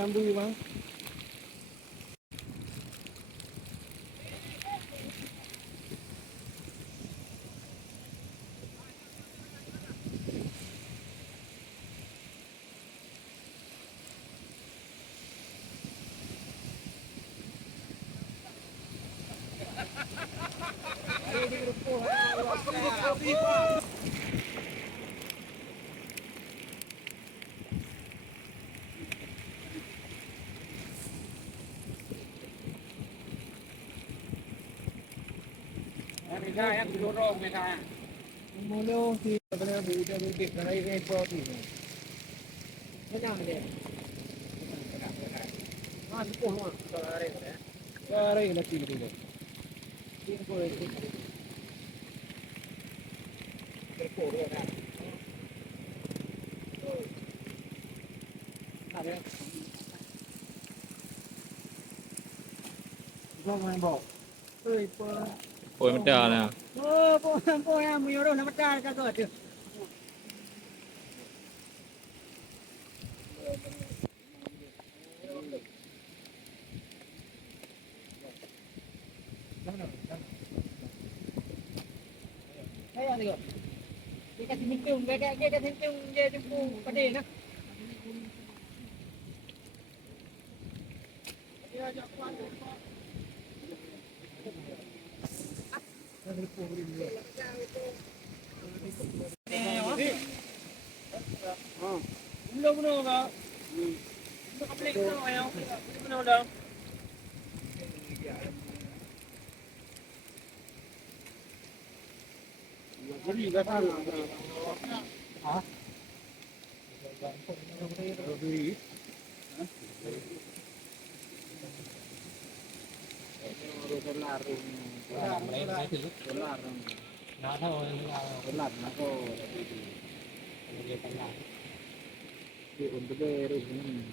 Lambu bang.ไม่ใช่ครับคือรถโรคไม่ใช่ Mulu si na buta buti na rin po dito. Ano na masuk po mo. Kare na pili mo. Din ko ito. Ko ro na. Kare. Go man bo. Ơi po. ป่วยมันจะอะไรอ่ะ Po ya mu yo ro na mata ka ko. Kaya ni ko. Kita tinipung, kita tinipung dia tinipung pada na. Belum benar ka? Belum kaplik na ayaw. Belum benar daw. Jadi ka kan. Ha? Duri. Dolar. Dolar. Nah, dolar na ko. Di untuk beru ini.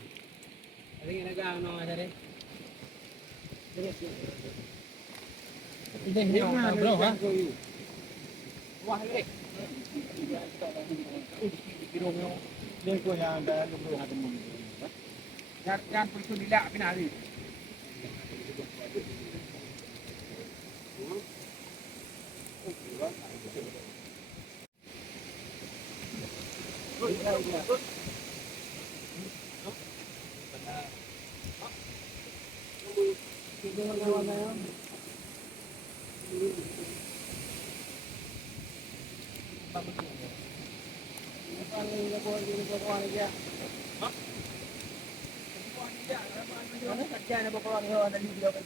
Ada yang agak ano ada deh. Ini bro ha. Wah, ini. Kilo mo. Dia ko yang ada lu ada mo. Jangan perlu dilak pinali. Kerja nak bawa orang ada di video kan.